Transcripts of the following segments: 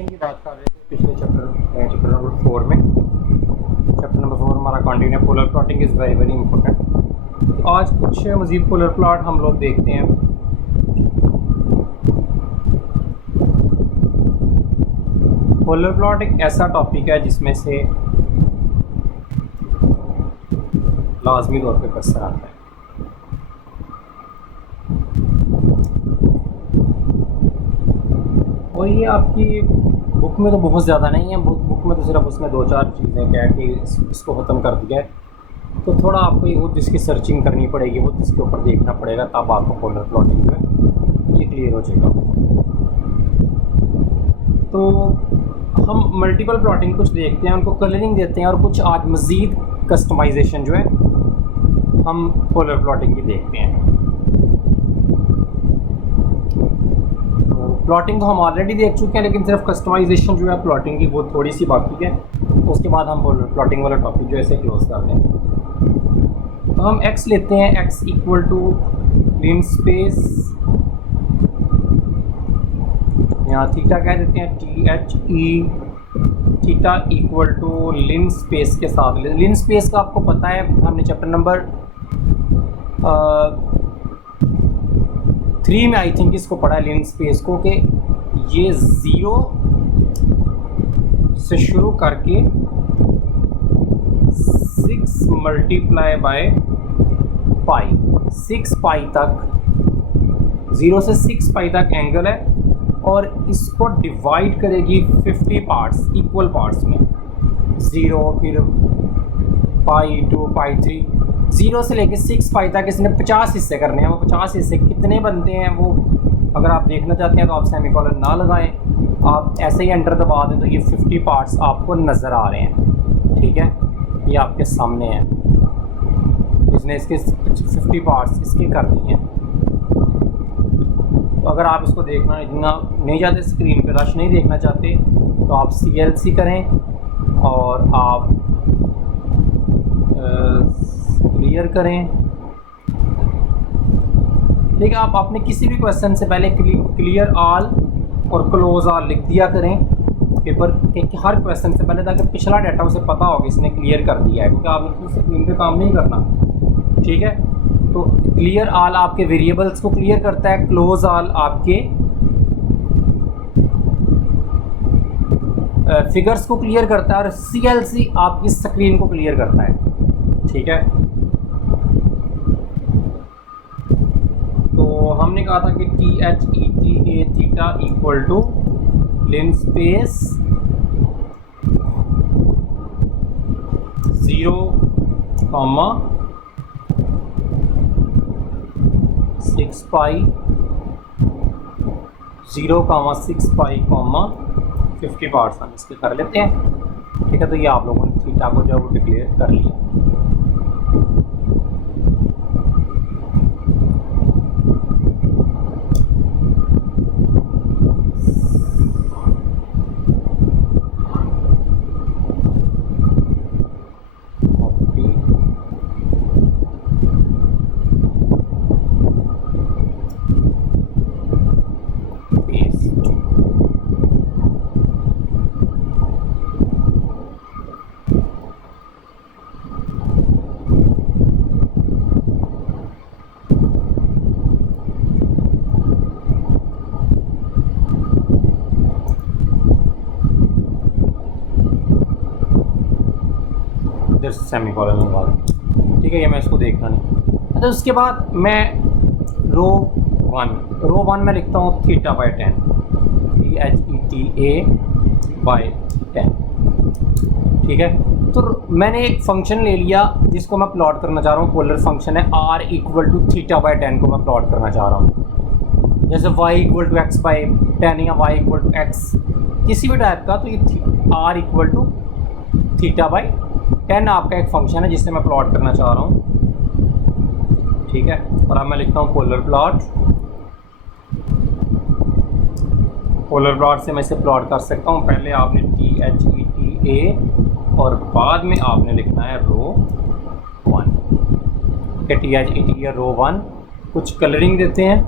Plotting की बात कर रहे थे पिछले चैप्टर नंबर 4 में। चैप्टर नंबर 4 हमारा कंटिन्यू है। Polar plotting is very very important. आज कुछ मज़ीद पोलर प्लॉट हम लोग देखते हैं। पोलर प्लॉट एक ऐसा टॉपिक है जिसमें से लाजमी तौर पे क्वेश्चन आता है। और ये आपकी बुक में तो बहुत ज़्यादा नहीं है, बुक में तो सिर्फ उसमें 2-4 चीज़ें क्या है कि इसको ख़त्म कर दिया है। तो थोड़ा आपको वो जिसकी सर्चिंग करनी पड़ेगी, वो जिसके ऊपर देखना पड़ेगा, तब आपको पोलर प्लॉटिंग जो है ये क्लियर हो जाएगा। तो हम मल्टीपल प्लॉटिंग कुछ देखते हैं, उनको कलरिंग देते हैं, और कुछ आज मज़ीद कस्टमाइजेशन जो है हम पोलर प्लॉटिंग की देखते हैं। प्लॉटिंग को हम ऑलरेडी देख चुके हैं, लेकिन सिर्फ कस्टमाइजेशन जो है प्लॉटिंग की वो थोड़ी सी बाकी है। उसके बाद हम प्लॉटिंग वाला टॉपिक जो है इसे क्लोज करते हैं। तो हम x लेते हैं, x इक्वल टू लिनस्पेस, यहाँ थीटा कह देते हैं THE, theta equal to linspace के साथ। लिनस्पेस का आपको पता है, हमने चैप्टर नंबर 3 में आई थिंक इसको पढ़ा है लिनस्पेस को, कि ये 0 से शुरू करके 6 मल्टीप्लाई बाय पाई, 6 पाई तक, 0 से 6 पाई तक एंगल है, और इसको डिवाइड करेगी 50 पार्ट्स, इक्वल पार्ट्स में। 0 फिर पाई 2 पाई 3, 0 से लेके 6 पाई तक इसने 50 हिस्से करने हैं। वो 50 हिस्से कितने बनते हैं वो अगर आप देखना चाहते हैं तो आप सेमीकोलन ना लगाएं, आप ऐसे ही एंटर दबा दें तो ये 50 पार्ट्स आपको नज़र आ रहे हैं। ठीक है, ये आपके सामने है, इसने इसके 50 पार्ट्स इसके कर दिए हैं। तो अगर आप इसको देखना इतना नहीं चाहते, स्क्रीन पे रश नहीं देखना चाहते, तो आप CLC करें और आप क्लियर करें। ठीक है, आप अपने किसी भी क्वेश्चन से पहले क्लियर ऑल और क्लोज ऑल लिख दिया करें पेपर के हर क्वेश्चन से पहले, ताकि पिछला डाटा उसे पता होगा इसने क्लियर कर दिया है, क्योंकि आपने स्क्रीन पे काम नहीं करना। ठीक है, तो क्लियर ऑल आपके वेरिएबल्स को क्लियर करता है, क्लोज ऑल आपके फिगर्स को क्लियर करता है, और CLC आपकी स्क्रीन को क्लियर करता है। ठीक है, तो हमने कहा था कि THETA theta equal to linspace 0, 6 pi 0, 6 pi 50 parts हम इसके कर लेते हैं। ठीक है, तो ये आप लोगों ने थीटा को जो है वो डिक्लेयर कर लिया। सेमीकोलन लगा दूँ। ठीक है, ये मैं इसको देखना नहीं। तो उसके बाद मैं रो 1 में लिखता हूँ थीटा बाई 10, THETA बाई 10। ठीक है, तो मैंने एक फंक्शन ले लिया जिसको मैं प्लॉट करना चाह रहा हूँ। पोलर फंक्शन है R equal to theta by 10 को मैं प्लॉट करना चाह रहा हूँ। जैसे Y equal to x by 10 या Y इक्वल टू एक्स, किसी भी टाइप का। तो ये R equal to theta by 10 आपका एक फंक्शन है जिससे मैं प्लॉट करना चाह रहा हूँ। ठीक है, और अब मैं लिखता हूँ पोलर प्लॉट। पोलर प्लॉट से मैं इसे प्लॉट कर सकता हूँ। पहले आपने THETA और बाद में आपने लिखना है रो 1। THETA रो 1। कुछ कलरिंग देते हैं,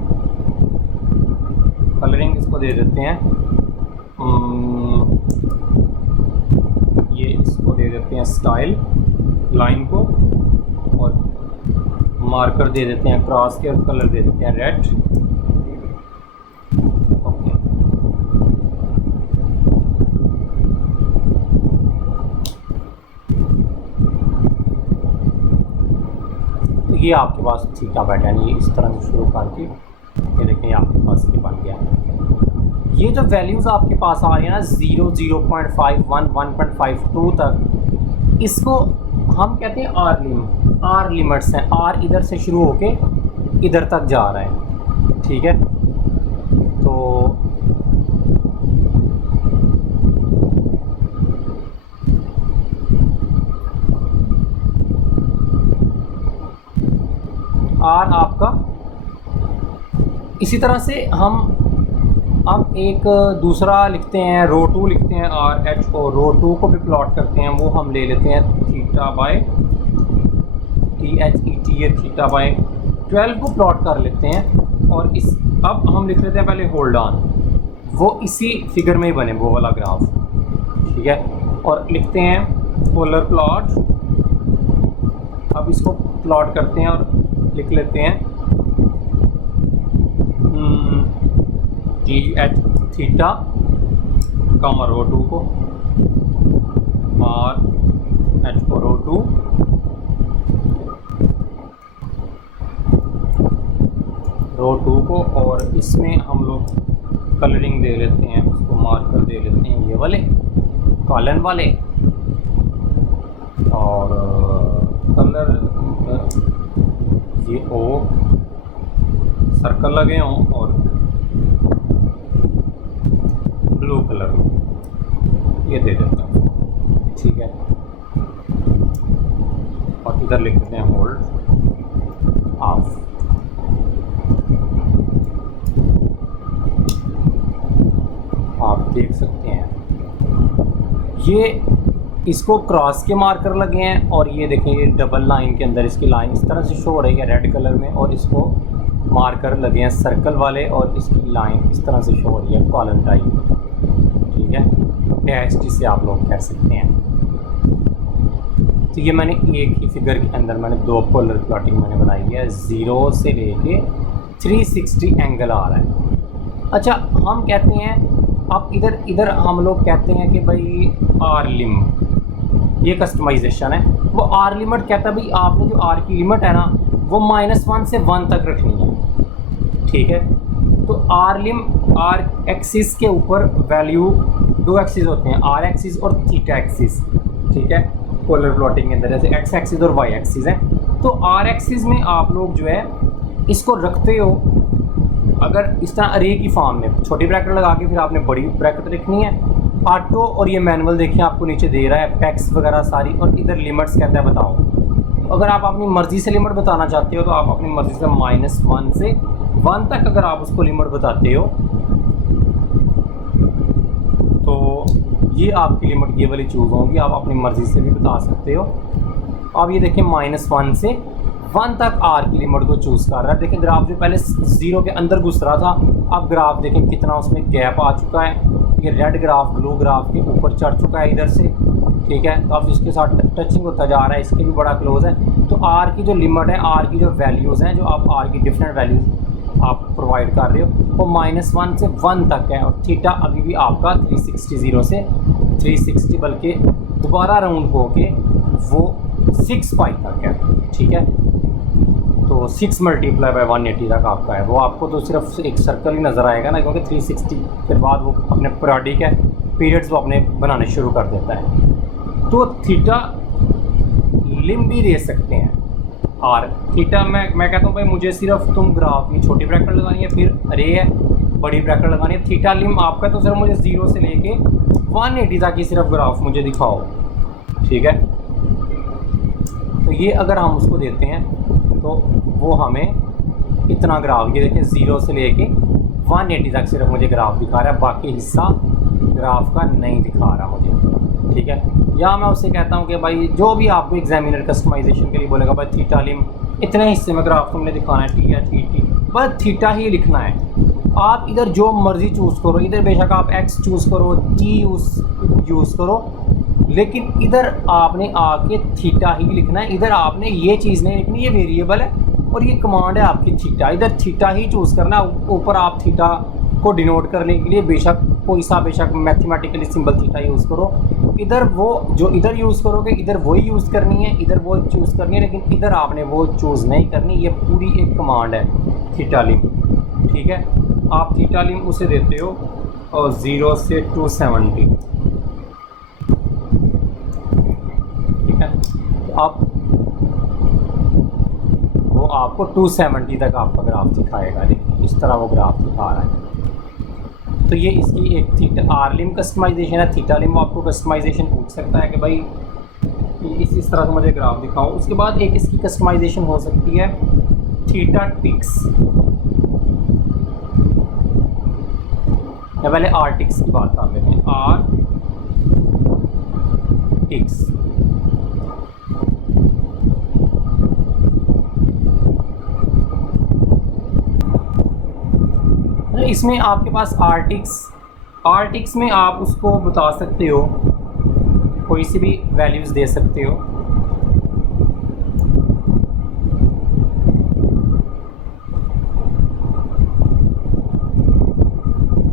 कलरिंग इसको दे देते हैं देते हैं स्टाइल लाइन को, और मार्कर दे देते हैं क्रॉस के, और कलर दे देते हैं रेड। ओके, तो ये आपके पास थीटा बैठा है, ये इस तरह से शुरू करके ये देखें ये आपके पास ये बन गया। ये जो वैल्यूज़ आपके पास आ रही है ना 0, 0.51, 1.52 तक, इसको हम कहते हैं आर लिमिट्स हैं। आर इधर से शुरू होके इधर तक जा रहा है, ठीक है। तो आर आपका इसी तरह से हम अब एक दूसरा लिखते हैं, रो 2 लिखते हैं RH, और रो 2 को भी प्लॉट करते हैं, वो हम ले लेते हैं थीटा बाय THET, ये थीटा बाय 12 को प्लॉट कर लेते हैं। और इस अब हम लिख लेते हैं पहले होल्ड ऑन, वो इसी फिगर में ही बने वो वाला ग्राफ, ठीक है। और लिखते हैं पोलर प्लॉट। अब इसको प्लॉट करते हैं और लिख लेते हैं TH थीटा कॉमा रो 2 को, और H को रो 2, रो 2 को, और इसमें हम लोग कलरिंग दे लेते हैं, उसको मार्कर दे लेते हैं ये वाले कॉलन वाले, और कलर ये ओ सर्कल लगे हों और ब्लू कलर में ये दे देते हैं, ठीक है। और इधर लिख देते हैं होल्ड ऑफ। आप देख सकते हैं ये इसको क्रॉस के मार्कर लगे हैं, और ये देखें ये डबल लाइन के अंदर इसकी लाइन इस तरह से शो हो रही है रेड कलर में, और इसको मार्कर लगे हैं सर्कल वाले, और इसकी लाइन इस तरह से शो हो रही है कॉलम टाइप, ठीक है। डैश जिसे आप लोग कह सकते हैं। तो ये मैंने एक ही फिगर के अंदर मैंने 2 पोलर प्लॉटिंग मैंने बनाई है, 0 से लेके 360 एंगल आ रहा है। अच्छा, हम कहते हैं अब इधर हम लोग कहते हैं कि भाई आर लिम, ये कस्टमाइजेशन है। वो आर लिमिट कहता है भाई आपने जो आर की लिमिट है ना वो -1 से 1 तक रखनी है, ठीक है। तो आर लिम, आर एक्सिस के ऊपर वैल्यू 2 एक्सिस होते हैं, आर एक्सिस और थीटा एक्सिस, ठीक है। पोलर प्लॉटिंग के अंदर जैसे एक्स एक्सिस और वाई एक्सिस है। तो आर एक्सिस में आप लोग जो है इसको रखते हो अगर इस तरह अरे की फॉर्म में, छोटी ब्रैकेट लगा के फिर आपने बड़ी ब्रैकेट रखनी है। ऑटो और ये मैनुअल देखिए आपको नीचे दे रहा है पैक्स वगैरह सारी, और इधर लिमिट्स कहता है बताओ। अगर आप अपनी मर्ज़ी से लिमिट बताना चाहते हो तो आप अपनी मर्ज़ी से -1 से 1 तक अगर आप उसको लिमिट बताते हो तो ये आपकी लिमिट ये वाली चूज़ होगी, आप अपनी मर्ज़ी से भी बता सकते हो। अब ये देखिए -1 से 1 तक आर की लिमिट को चूज़ कर रहा है। देखिए ग्राफ जो पहले 0 के अंदर घुस रहा था, अब ग्राफ देखें कितना उसमें गैप आ चुका है। ये रेड ग्राफ ब्लू ग्राफ के ऊपर चढ़ चुका है इधर से, ठीक है। तो अब इसके साथ टचिंग होता जा रहा है, इसके भी बड़ा क्लोज है। तो आर की जो लिमिट है, आर की जो वैल्यूज़ हैं, जो आप आर की डिफरेंट वैल्यूज़ आप प्रोवाइड कर रहे हो वो -1 से 1 तक है। और थीटा अभी भी आपका 360 0 से 360 बल्कि दोबारा राउंड होके वो 6 पाई तक है, ठीक है। तो 6 मल्टीप्लाई बाय 180 तक आपका है। वो आपको तो सिर्फ एक सर्कल ही नज़र आएगा ना, क्योंकि 360 के बाद वो अपने पीरियडिक है पीरियड्स वो अपने बनाने शुरू कर देता है। तो थीटा लिम भी दे सकते हैं। और थीटा मैं कहता हूँ भाई मुझे सिर्फ तुम ग्राफ में छोटी ब्रैकेट लगानी है, फिर अरे है बड़ी ब्रैकेट लगानी है। थीटा लिम आपका तो सिर्फ मुझे 0 से लेके 180 तक ही सिर्फ ग्राफ मुझे दिखाओ, ठीक है। तो ये अगर हम उसको देते हैं तो वो हमें इतना ग्राफ, ये देखें 0 से लेके 180 तक सिर्फ मुझे ग्राफ दिखा रहा है, बाकी हिस्सा ग्राफ का नहीं दिखा रहा मुझे, ठीक है। या मैं उससे कहता हूँ कि भाई जो भी आपको एग्जामिनर कस्टमाइजेशन के लिए बोलेगा भाई थीटा लिम इतने हिस्से में ग्राफ तुमने दिखाना है, टी या टी बस थीटा ही लिखना है। आप इधर जो मर्ज़ी चूज़ करो, इधर बेशक आप एक्स चूज़ करो, टी यूज़ करो, लेकिन इधर आपने आके थीटा ही लिखना है, इधर आपने ये चीज़ नहीं लिखनी, ये वेरिएबल है और ये कमांड है आपकी थीटा, इधर थीटा ही चूज़ करना है। ऊपर आप थीटा को डिनोट करने के लिए बेशक कोई सा बेशक मैथमेटिकली सिंबल थीटा यूज़ करो। इधर वो जो इधर यूज़ करोगे इधर वही यूज़ करनी है, इधर वो चूज़ करनी है, लेकिन इधर आपने वो चूज़ नहीं करनी। ये पूरी एक कमांड है थीटा लिम, ठीक है। आप थीटा लिम उसे देते हो और 0 से 270, ठीक है। तो आप वो आपको 270 तक आपका ग्राफ दिखाएगा। देखिए इस तरह वो ग्राफ दिखा रहा है। तो ये इसकी एक थीटा आर लिम कस्टमाइजेशन है। थीटा लिम आपको कस्टमाइजेशन पूछ सकता है कि भाई इस तरह से मुझे ग्राफ दिखाओ। उसके बाद एक इसकी कस्टमाइजेशन हो सकती है थीटा टिक्स। या पहले आर टिक्स की बात कर लेते हैं। आर टिक्स इसमें आपके पास आर्टिक्स में आप उसको बता सकते हो, कोई सी भी वैल्यूज़ दे सकते हो।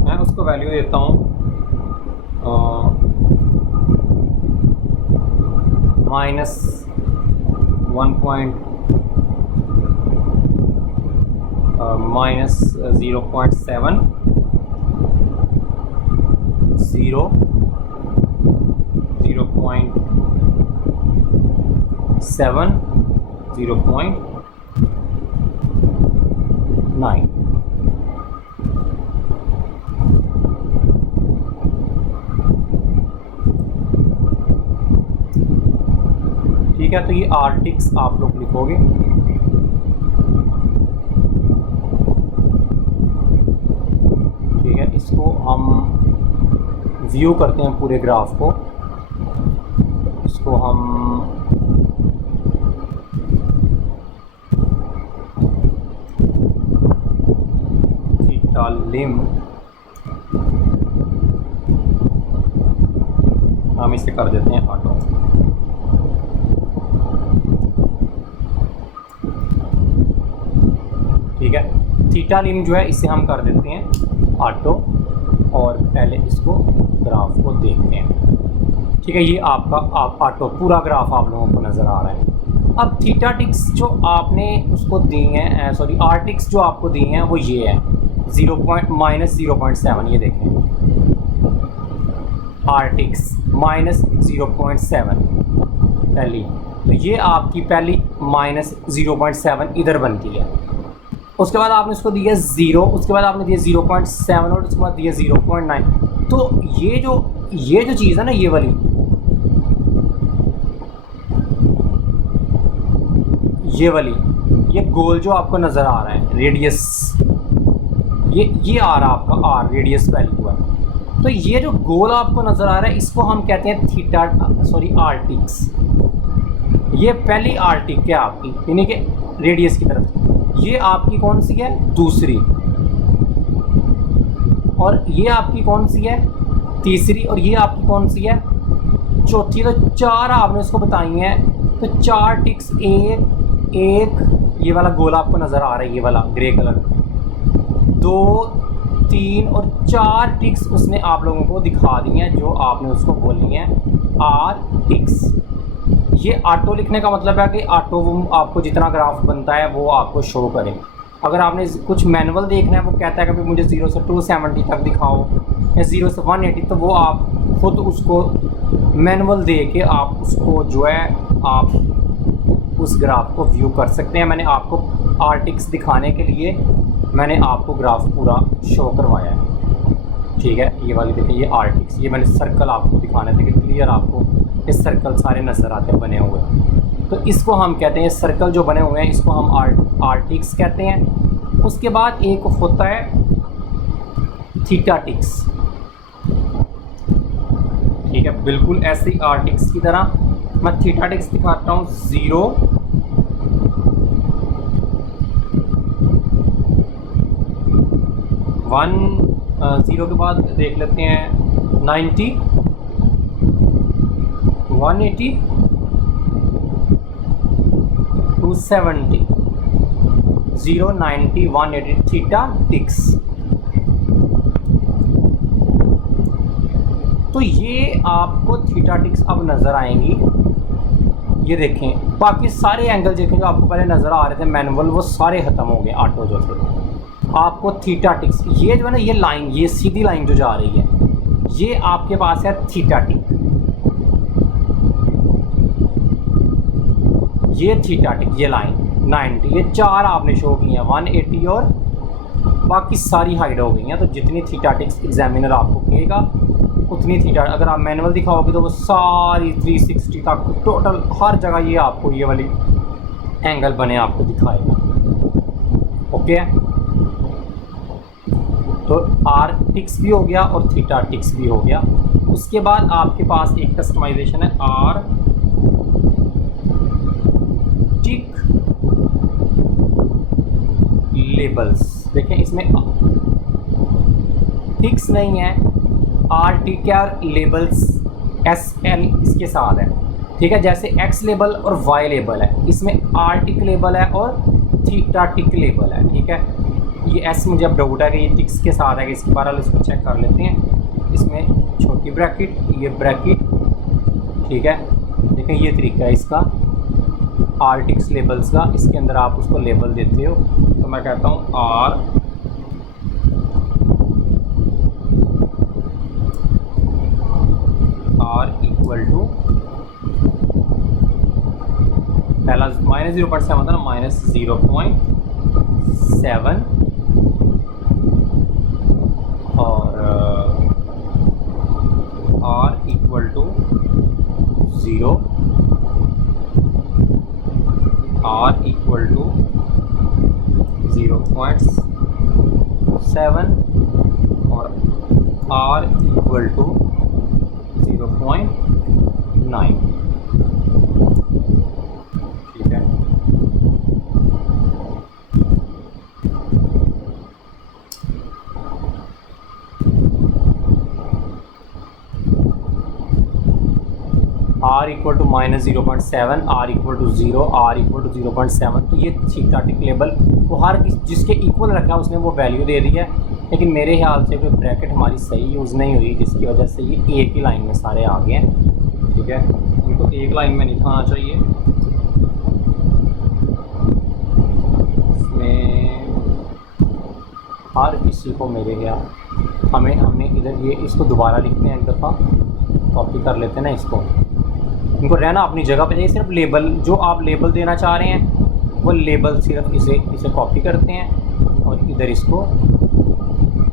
मैं उसको वैल्यू देता हूँ -0.7 0.9। ठीक है, तो ये आर्टिक्स आप लोग लिखोगे। ठीक है, इसको हम व्यू करते हैं पूरे ग्राफ को। इसको हम थीटा लिम हम इसे कर देते हैं ऑटो। ठीक है, थीटा लिम जो है इसे हम कर देते हैं ऑटो और पहले इसको ग्राफ को देखते हैं। ठीक है, ये आपका ऑटो पूरा ग्राफ आप लोगों को नज़र आ रहा है। अब थीटा टिक्स जो आपने उसको दी हैं, सॉरी आर्टिक्स जो आपको दी हैं वो ये है -0.7। ये देखें आर्टिक्स -0.7 पहली, तो ये आपकी पहली -0.7 इधर बनती है। उसके बाद आपने उसको दिया 0, उसके बाद आपने दिया 0.7 और उसके बाद दिया 0.9। तो ये जो चीज़ है ना, ये वाली ये गोल जो आपको नज़र आ रहा है रेडियस, ये आ रहा आपका आर रेडियस वैल्यू है। तो ये जो गोल आपको नज़र आ रहा है इसको हम कहते हैं आर्टिक्स। ये पहली आर्टिक है आपकी, यानी कि रेडियस की तरफ। ये आपकी कौन सी है? दूसरी। और ये आपकी कौन सी है? तीसरी। और ये आपकी कौन सी है? चौथी। तो 4 आपने इसको बताई हैं। तो 4 टिक्स, एक ये वाला गोल आपको नज़र आ रहा है, ये वाला ग्रे कलर, 2, 3 और 4 टिक्स उसने आप लोगों को दिखा दी हैं, जो आपने उसको बोलनी है आर टिक्स। ये ऑटो लिखने का मतलब है कि ऑटो आपको जितना ग्राफ बनता है वो आपको शो करे। अगर आपने कुछ मैनुअल देखना है, वो कहता है कि मुझे 0 से 270 तक दिखाओ या 0 से 180, तो वो आप खुद उसको मैनुअल दे के आप उसको जो है आप उस ग्राफ को व्यू कर सकते हैं। मैंने आपको आर्टिक्स दिखाने के लिए मैंने आपको ग्राफ पूरा शो करवाया है। ठीक है, ये वाली देखिए, ये आर्टिक्स, ये मैंने सर्कल आपको दिखाने थे कि क्लियर आपको ये सर्कल सारे नज़र आते हैं बने हुए। तो इसको हम कहते हैं, सर्कल जो बने हुए हैं इसको हम आर्टिक्स कहते हैं। उसके बाद एक होता है थीटा टिक्स। ठीक है, बिल्कुल ऐसे ही आर्टिक्स की तरह मैं थीटा टिक्स दिखाता हूँ। 0, 1, 0 के बाद देख लेते हैं 90, 180 270 0 90 180 थीटा टिक्स। तो ये आपको थीटा टिक्स अब नज़र आएंगी। ये देखें, बाकी सारे एंगल देखें जो आपको पहले नज़र आ रहे थे मैनुअल, वो सारे ख़त्म हो गए ऑटो जो थे। आपको थीटा टिक्स, ये जो है ना, ये लाइन, ये सीधी लाइन जो जा रही है, ये आपके पास है थीटा टिक। ये थीटा टिक, ये लाइन 90, ये चार आपने शो की हैं, 180 और बाकी सारी हाइड हो गई हैं। तो जितनी थीटा टिक्स एग्जामिनर आपको कहेगा उतनी थीटा, अगर आप मैनुअल दिखाओगे तो वो सारी 360 तक टोटल हर जगह ये आपको ये वाली एंगल बने आपको दिखाएगा। ओके, तो आर टिक्स भी हो गया और थीटा टिक्स भी हो गया। उसके बाद आपके पास एक कस्टमाइजेशन है आर टिक लेबल्स। देखें, इसमें टिक्स नहीं है, आर टिक है और लेबल्स एस एल इसके साथ है। ठीक है, जैसे एक्स लेबल और वाई लेबल है, इसमें आर टिक लेबल है और थीटा टिक लेबल है। ठीक है, ये एस मुझे अब डाउट है कि ये टिक्स के साथ है कि इसके बारे में, इसको चेक कर लेते हैं। इसमें छोटी ब्रैकेट, ये ब्रैकेट, ठीक है। देखें, ये तरीका है इसका आर टिक्स लेबल्स का, इसके अंदर आप उसको लेबल देते हो। तो मैं कहता हूँ आर इक्वल टू, पहला -0.7 था ना, -0.7 और R equal to 0, R equal to 0.7 और आर इक्वल टू 0.9। ठीक है, R equal to -0.7, R equal to 0, R equal to 0.7। तो ये थीटा टिक लेबल वो हर जिसके इक्वल रखा है उसने वो वैल्यू दे दी है, लेकिन मेरे ख्याल से कोई ब्रैकेट हमारी सही यूज़ नहीं हुई, जिसकी वजह से ये एक ही लाइन में सारे आ गए हैं। ठीक है, इनको एक लाइन में नहीं आना चाहिए। इसमें हर किसी को मेरे ख्याल हमें इधर ये इसको दोबारा लिखते हैं, एक दफ़ा कॉपी कर लेते हैं ना इसको, इनको रहना अपनी जगह पे। सिर्फ लेबल जो आप लेबल देना चाह रहे हैं वो लेबल सिर्फ इसे कॉपी करते हैं और इधर इसको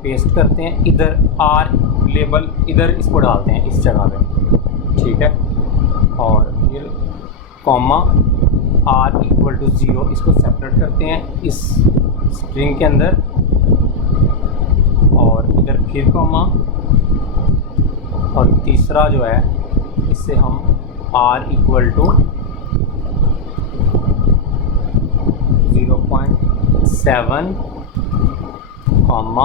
पेस्ट करते हैं, इधर आर लेबल इधर इसको डालते हैं इस जगह पे। ठीक है, और फिर कॉमा आर इक्वल टू 0 इसको सेपरेट करते हैं इस स्ट्रिंग के अंदर, और इधर फिर कॉमा, और तीसरा जो है इससे हम आर इक्वल टू 0.7 कॉमा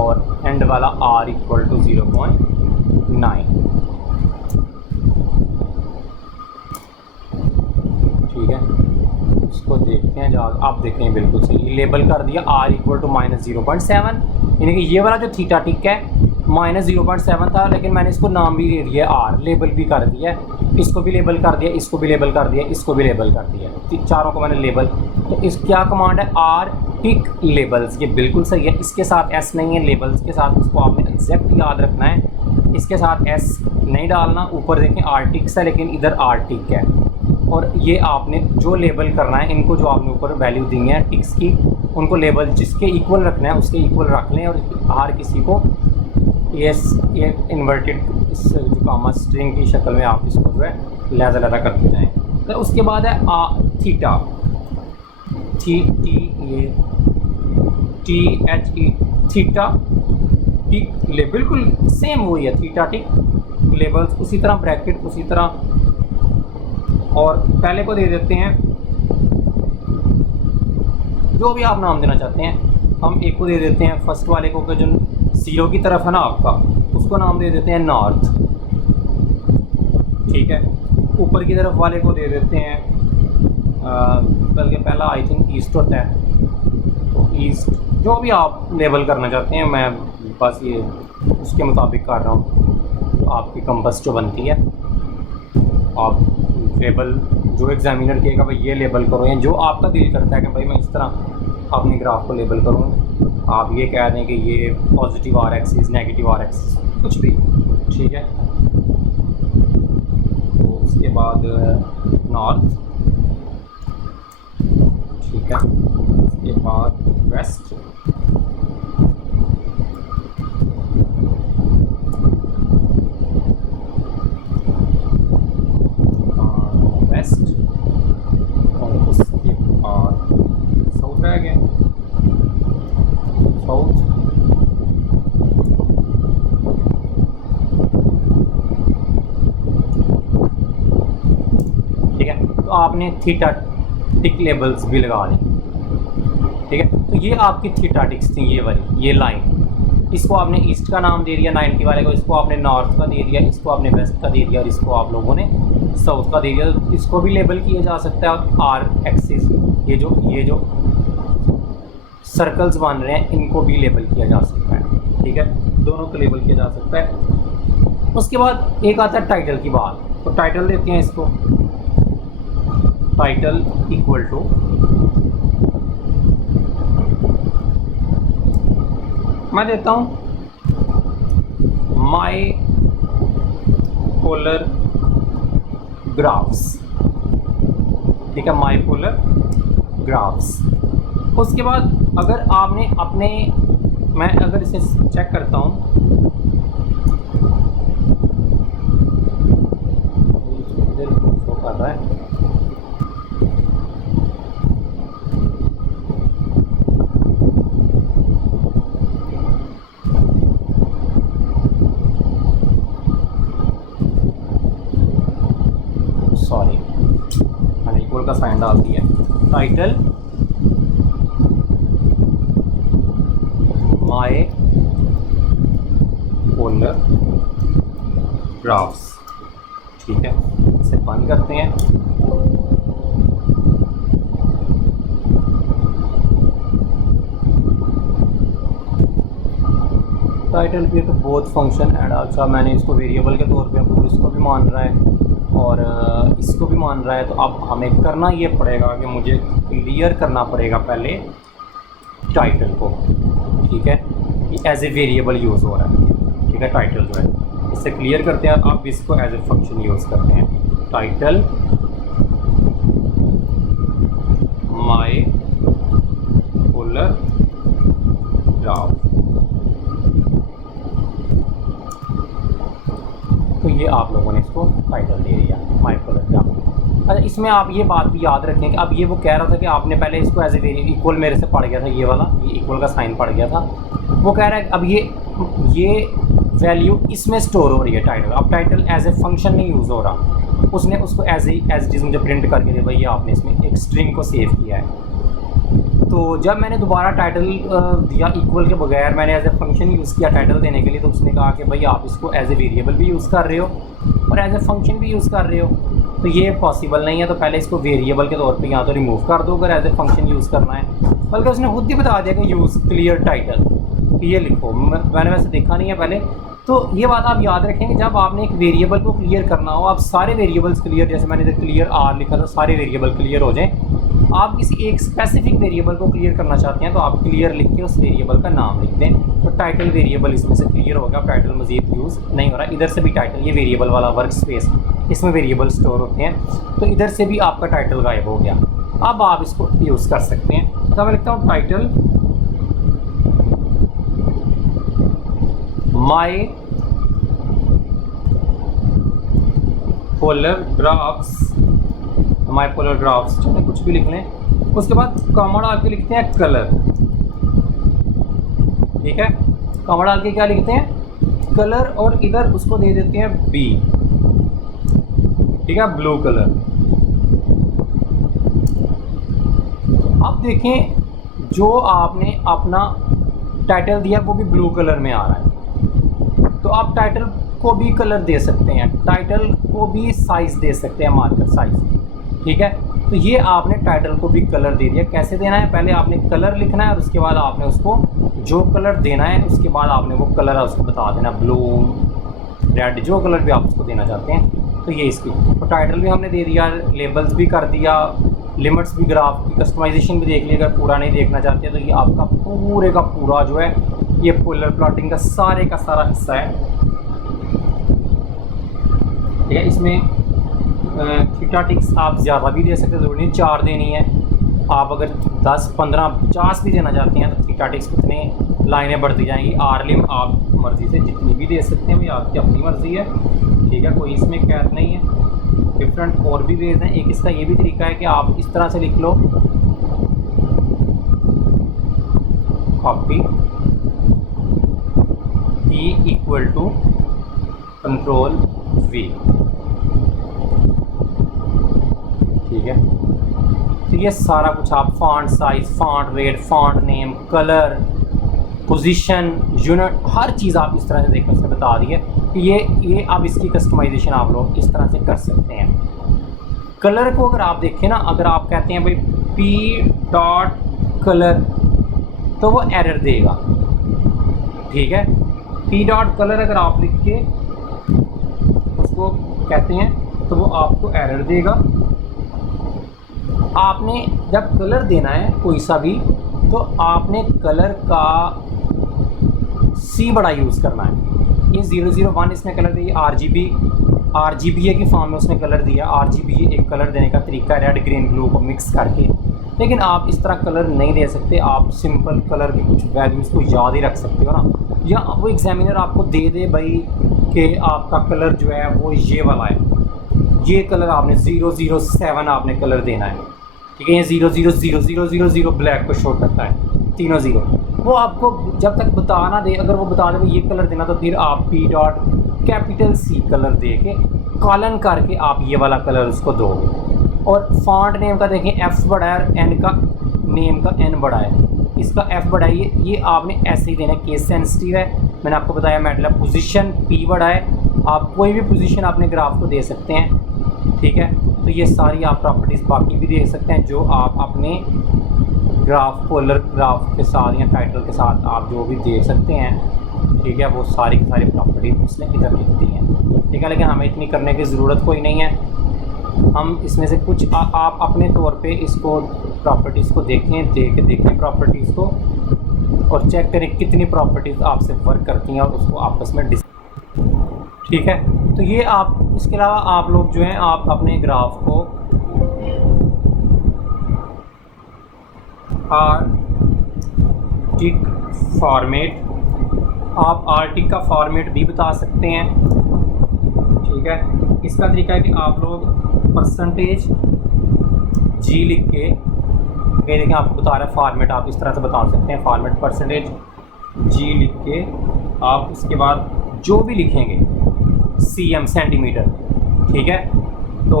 और एंड वाला आर इक्वल टू 0.9। ठीक है, इसको देखते हैं, जहाँ आप देख रहे हैं बिल्कुल सही लेबल कर दिया आर इक्वल टू -0.7, यानी कि ये वाला जो थीटा टिक है -0.7 था, लेकिन मैंने इसको नाम भी दे दिया आर, लेबल भी कर दिया, इसको भी लेबल कर दिया, इसको भी लेबल कर दिया, इसको भी लेबल कर दिया, चारों को मैंने लेबल। तो इस क्या कमांड है, आर टिक लेबल्स, ये बिल्कुल सही है। इसके साथ एस नहीं है, लेबल्स के साथ उसको आपने एग्जैक्ट याद रखना है, इसके साथ एस नहीं डालना। ऊपर देखें आर टिक्स है, लेकिन इधर आर टिक है, और ये आपने जो लेबल करना है, इनको जो आपने ऊपर वैल्यू दी है टिक्स की, उनको लेबल जिसके इक्वल रखना है उसके इक्वल रख लें, और हर किसी को ये इन्वर्टेड इस जो कामा स्ट्रिंग की शक्ल में आप इसको जो है लहदा करते जाएँ। तो उसके बाद है थीटा, ये THE थीटा टिक ले, बिल्कुल सेम वही है थीटा टिक लेबल्स, उसी तरह ब्रैकेट उसी तरह, और पहले को दे देते हैं जो भी आप नाम देना चाहते हैं। हम एक को दे देते हैं फर्स्ट वाले को, जो 0 की तरफ है ना आपका, उसको नाम दे देते हैं नॉर्थ। ठीक है, ऊपर की तरफ वाले को दे देते हैं, बल्कि पहला आई थिंक ईस्ट होता है, तो ईस्ट जो भी आप लेबल करना चाहते हैं, मैं बस ये उसके मुताबिक कर रहा हूँ। तो आपकी कंपस जो बनती है, आप लेबल जो एग्जामिनर कहेगा भाई ये लेबल करो, या जो आपका दिल करता है कि भाई मैं इस तरह अपने ग्राफ को लेबल करूँ, आप ये कह दें कि ये positive R axis, negative R axis, कुछ भी ठीक है। तो उसके बाद नॉर्थ, ठीक है, उसके बाद वेस्ट, वेस्ट, और उसके बाद साउथ रह गया, साउथ, ठीक है। तो आपने थीटा टिक लेबल्स भी लगा दी, ठीक है। तो ये आपकी थीटा टिक्स थी, ये वाली ये लाइन, इसको आपने ईस्ट का नाम दे दिया 90 वाले को, इसको आपने नॉर्थ का दे दिया, इसको आपने वेस्ट का दे दिया, और इसको आप लोगों ने साउथ का दे दिया। तो इसको भी लेबल किया जा सकता है। आर एक्सिस, ये जो सर्कल्स बन रहे हैं, इनको भी लेबल किया जा सकता है, ठीक है, दोनों को लेबल किया जा सकता है। उसके बाद एक आता है टाइटल की बात, तो टाइटल देते हैं इसको, टाइटल इक्वल टू मैं देता हूँ माय पोलर ग्राफ्स, ठीक है, माय पोलर ग्राफ्स। उसके बाद अगर आपने अपने, मैं अगर इसे चेक करता हूँ, इधर शो कर रहा है, सॉरी मैंने इक्वल का साइन डाल दिया। टाइटल माय पोलर ग्राफ्स, ठीक है, इसे बंद करते हैं। टाइटल पे तो बोथ फंक्शन एंड, अच्छा मैंने इसको वेरिएबल के तौर पे अब इसको भी मान रहा है और इसको भी मान रहा है। तो अब हमें करना ये पड़ेगा कि मुझे क्लियर करना पड़ेगा पहले टाइटल को, ठीक है, ये एज ए वेरिएबल यूज़ हो रहा है, ठीक है, टाइटल जो है इससे क्लियर करते हैं। अब इसको एज ए फंक्शन यूज़ करते हैं, टाइटल माय पोलर ग्राफ, तो ये आप लोगों ने इसको टाइटल दे दिया माय पोलर ग्राफ। अच्छा, इसमें आप ये बात भी याद रखें कि अब ये वो कह रहा था कि आपने पहले इसको एज ए इक्वल मेरे से पढ़ गया था, ये वाला ये इक्वल का साइन पढ़ गया था, वो कह रहा है अब ये वैल्यू इसमें स्टोर हो रही है टाइटल। अब टाइटल एज ए फंक्शन नहीं यूज़ हो रहा, उसने उसको एज इट मुझे प्रिंट करके दे, भाई ये आपने इसमें एक स्ट्रिंग को सेव किया है। तो जब मैंने दोबारा टाइटल दिया इक्वल के बगैर, मैंने एज ए फंक्शन यूज़ किया टाइटल देने के लिए, तो उसने कहा कि भाई आप इसको एज ए वेरिएबल भी यूज़ कर रहे हो और एज ए फंक्शन भी यूज़ कर रहे हो, तो ये पॉसिबल नहीं है। तो पहले इसको वेरिएबल के तौर पे या तो रिमूव कर दो अगर एज ए फंक्शन यूज़ करना है, बल्कि उसने खुद ही बता दिया कि यूज़ क्लियर टाइटल, ये लिखो। मैंने वैसे देखा नहीं है पहले, तो ये बात आप याद रखें कि जब आपने एक वेरिएबल को क्लियर करना हो, आप सारे वेरिएबल्स क्लियर, जैसे मैंने इधर क्लियर आर लिखा था, सारे वेरिएबल क्लियर हो जाएं। आप किसी एक स्पेसिफिक वेरिएबल को क्लियर करना चाहते हैं तो आप क्लियर लिख के उस वेरिएबल का नाम लिख दें, तो टाइटल वेरिएबल इसमें से क्लियर होगा। अब टाइटल मज़ीद यूज़ नहीं हो रहा। इधर से भी टाइटल, ये वेरिएबल वाला वर्क स्पेस, इसमें वेरिएबल स्टोर होते हैं, तो इधर से भी आपका टाइटल गायब हो गया। अब आप इसको यूज़ कर सकते हैं। तो मैं लिखता हूँ title my polar graphs, my polar graphs, चलिए कुछ भी लिख लें। उसके बाद कॉमा डाल के लिखते हैं कलर, ठीक है, कॉमा डाल के क्या लिखते हैं कलर, और इधर उसको दे देते हैं बी, ठीक है, ब्लू कलर। अब देखें जो आपने अपना टाइटल दिया वो भी ब्लू कलर में आ रहा है, तो आप टाइटल को भी कलर दे सकते हैं, टाइटल को भी साइज़ दे सकते हैं, मार्कर साइज़, ठीक है। तो ये आपने टाइटल को भी कलर दे दिया। कैसे देना है, पहले आपने कलर लिखना है और उसके बाद आपने उसको जो कलर देना है उसके बाद आपने वो कलर है उसको बता देना, ब्लू, रेड, जो कलर भी आप उसको देना चाहते हैं। तो ये इसकी तो टाइटल भी हमने दे दिया, लेबल्स भी कर दिया, लिमिट्स भी, ग्राफ की कस्टमाइजेशन भी देख ली। अगर पूरा नहीं देखना चाहते तो ये आपका पूरे का पूरा जो है ये पोलर प्लॉटिंग का सारा हिस्सा है, ठीक है। इसमें थीटा टिक्स आप ज़्यादा भी दे सकते हैं, ज़रूरी नहीं 4 देनी है। आप अगर 10, 15, 50 भी देना चाहते हैं तो थीटा टिक्स कितने लाइनें बढ़ती जाएंगी। आर लिम आप मर्ज़ी से जितनी भी दे सकते हैं, भाई आपकी अपनी मर्ज़ी है, ठीक है, कोई इसमें कैद नहीं है। डिफरेंट और भी वेज हैं। एक इसका ये भी तरीका है कि आप इस तरह से लिख लो, copy E equal to control V, ठीक है। तो ये सारा कुछ आप font size, font weight, font name, colour, position, unit, हर चीज़ आप इस तरह से देखें, उसने बता दी है कि ये अब इसकी कस्टमाइजेशन आप लोग इस तरह से कर सकते हैं। कलर को अगर आप देखें ना, अगर आप कहते हैं भाई p.color तो वो एरर देगा, ठीक है। p.color अगर आप लिख के उसको कहते हैं तो वो आपको एरर देगा। आपने जब कलर देना है कोई सा भी तो आपने कलर का C बड़ा यूज़ करना है। ये 001 इसने कलर दिया, RGBA की फॉर्म में उसने कलर दिया। RGBA एक कलर देने का तरीका है, रेड ग्रीन ब्लू को मिक्स करके। लेकिन आप इस तरह कलर नहीं दे सकते, आप सिंपल कलर की कुछ वैल्यूज़ को याद ही रख सकते हो ना, या वो एग्जामिनर आपको दे दे भाई कि आपका कलर जो है वो ये वाला है, ये कलर आपने 007 आपने कलर देना है, ठीक है। ये 00000 ब्लैक को शो करता है, तीनों ज़ीरो। वो आपको जब तक बता ना दे, अगर वो बता दे ये कलर देना, तो फिर आप P.C कलर दे के कॉलन करके आप ये वाला कलर उसको दोगे। और फॉन्ट नेम का देखें, F बड़ा है और N का नेम का N बड़ा है, इसका F बड़ा है, ये आपने ऐसे ही देना है। केस सेंसिटिव है, मैंने आपको बताया। मेटल पोजीशन P बड़ा है, आप कोई भी पोजीशन अपने ग्राफ को दे सकते हैं, ठीक है। तो ये सारी आप प्रॉपर्टीज़ बाकी भी दे सकते हैं जो आप अपने ग्राफ, पोलर ग्राफ के साथ या टाइटल के साथ आप जो भी दे सकते हैं, ठीक है। वो सारी की सारी प्रॉपर्टीज उसने इधर लिख दी हैं, ठीक है। लेकिन हमें इतनी करने की ज़रूरत कोई नहीं है। हम इसमें से कुछ आप अपने तौर पे इसको प्रॉपर्टीज़ को देखें प्रॉपर्टीज़ को, और चेक करें कितनी प्रॉपर्टीज़ आपसे वर्क करती हैं और उसको आपस में ठीक है। तो ये आप, इसके अलावा आप लोग जो हैं आप अपने ग्राफ को आर्टिक फॉर्मेट, आप आर्टिक का फॉर्मेट भी बता सकते हैं, ठीक है। इसका तरीका है कि आप लोग %G लिख के, ये देखें आपको बता रहा है फॉर्मेट, आप इस तरह से बता सकते हैं फॉर्मेट %G लिख के आप उसके बाद जो भी लिखेंगे cm सेंटीमीटर, ठीक है। तो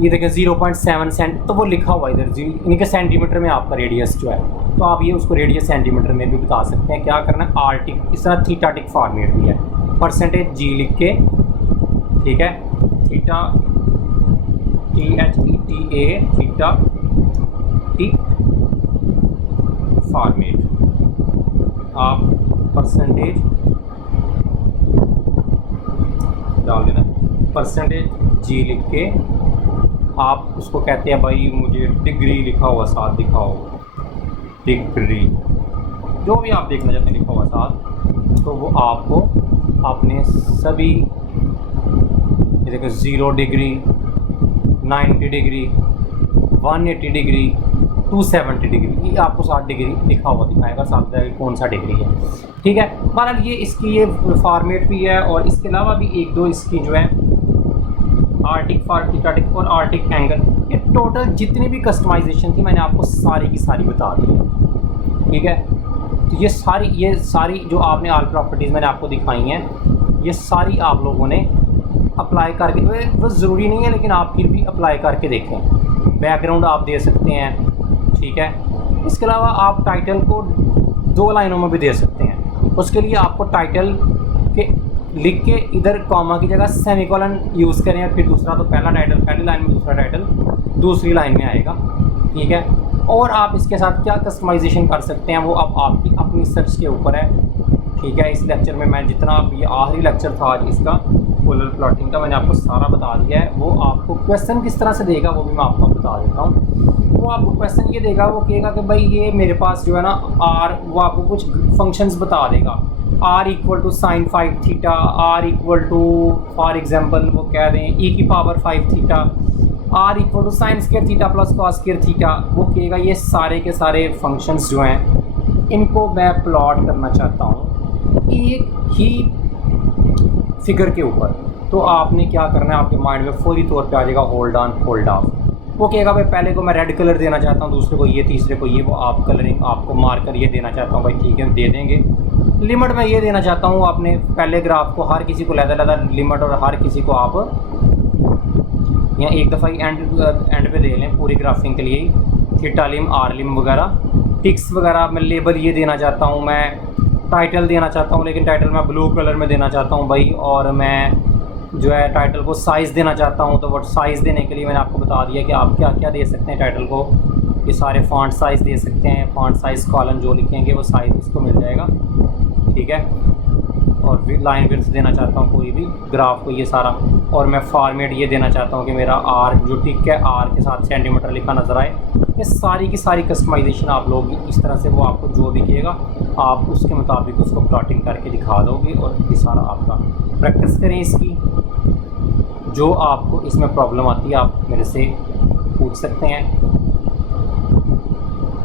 ये देखें 0.7 सेंट, तो वो लिखा हुआ इधर जी, इनके सेंटीमीटर में आपका रेडियस जो है, तो आप ये उसको रेडियस सेंटीमीटर में भी बता सकते हैं। क्या करना है, आर्टिक, इस तरह थीटाटिक फॉर्मेट भी है, %G लिख के, ठीक है, थीटा THETA थीटा टिक फॉर्मेट, आप % डाल देना, %G लिख के आप उसको कहते हैं भाई मुझे डिग्री लिखा हुआ साथ दिखाओ, डिग्री जो भी आप देखना चाहते हैं लिखा हुआ साथ, तो वो आपको अपने सभी, ये देखो 0 डिग्री, 90 डिग्री, 180 डिग्री, 270 डिग्री, ये आपको 60 डिग्री लिखा हुआ दिखाएगा, साथ कौन सा डिग्री है, ठीक है। बहरहाल ये इसकी ये फॉर्मेट भी है, और इसके अलावा भी एक दो इसकी जो है आर्टिक, थीटाटिक और आर्टिक एंगल, ये टोटल जितनी भी कस्टमाइजेशन थी मैंने आपको सारी की सारी बता दी, ठीक है। तो ये सारी जो आपने ऑल प्रॉपर्टीज़ मैंने आपको दिखाई हैं, ये सारी आप लोगों ने अप्लाई करके, वो ज़रूरी नहीं है लेकिन आप फिर भी अप्लाई करके देखें। बैकग्राउंड आप दे सकते हैं, ठीक है, इसके अलावा आप टाइटल को 2 लाइनों में भी दे सकते हैं। उसके लिए आपको टाइटल के लिख के इधर कॉमा की जगह सेमीकोलन यूज़ करें, और फिर दूसरा तो पहला टाइटल पहली लाइन में, दूसरा टाइटल दूसरी लाइन में आएगा, ठीक है। और आप इसके साथ क्या कस्टमाइजेशन कर सकते हैं वो अब आपकी अपनी सर्च के ऊपर है, ठीक है। इस लेक्चर में मैं जितना, ये आखिरी लेक्चर था आज इसका पोलर प्लॉटिंग का, मैंने आपको सारा बता दिया है। वो आपको क्वेश्चन किस तरह से देगा वो भी मैं आपको बता देता हूँ। वो आपको क्वेश्चन ये देगा, वो कहेगा कि भाई ये मेरे पास जो है ना आर, वो आपको कुछ फंक्शंस बता देगा, r equal to sine 5 theta, r equal to for example वो कह दें e की power 5 theta, r equal to sine square theta plus cos square theta. वो कहेगा ये सारे के सारे फंक्शंस जो हैं इनको मैं प्लॉट करना चाहता हूँ एक ही फिगर के ऊपर। तो आपने क्या करना है, आपके माइंड में फौरी तौर पे आ जाएगा होल्ड ऑन होल्ड ऑफ। वो कहेगा भाई पहले को मैं रेड कलर देना चाहता हूँ, दूसरे को ये, तीसरे को ये, वो आप कलरिंग आपको मार्कर ये देना चाहता हूँ, भाई ठीक है दे देंगे। लिमिट मैं ये देना चाहता हूँ, आपने पहले ग्राफ को हर किसी को लहदा लिमिट, और हर किसी को आप यहाँ एक दफ़ा ही एंड पे दे लें पूरी ग्राफिंग के लिए, थीटा लिम आर लिम वगैरह, टिक्स वगैरह। मैं लेबल ये देना चाहता हूँ, मैं टाइटल देना चाहता हूँ, लेकिन टाइटल मैं ब्लू कलर में देना चाहता हूँ भाई। और मैं जो है टाइटल को साइज़ देना चाहता हूँ, तो वो साइज़ देने के लिए मैंने आपको बता दिया कि आप क्या क्या दे सकते हैं टाइटल को। ये सारे फॉन्ट साइज़ दे सकते हैं, फॉन्ट साइज़ कॉलम जो लिखेंगे वो साइज़ उसको मिल जाएगा, ठीक है। और लाइन विड्थ देना चाहता हूँ कोई भी ग्राफ को, ये सारा। और मैं फॉर्मेट ये देना चाहता हूँ कि मेरा आर जो टिक है आर के साथ सेंटीमीटर लिखा नज़र आए। ये सारी की सारी कस्टमाइजेशन आप लोग इस तरह से, वो आपको जो भी कहेगा आप उसके मुताबिक उसको प्लॉटिंग करके दिखा दोगे। और ये सारा आपका प्रैक्टिस करें इसकी। जो आपको इसमें प्रॉब्लम आती है आप मेरे से पूछ सकते हैं।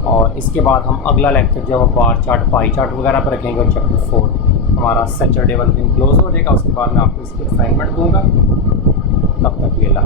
और इसके बाद हम अगला लेक्चर जब बार चार्ट पाई चार्ट वगैरह पर रखेंगे, और चैप्टर 4 हमारा सैटरडे वाले दिन क्लोज हो जाएगा। उसके बाद मैं आपको इसकी असाइनमेंट दूंगा। तब तक ये ला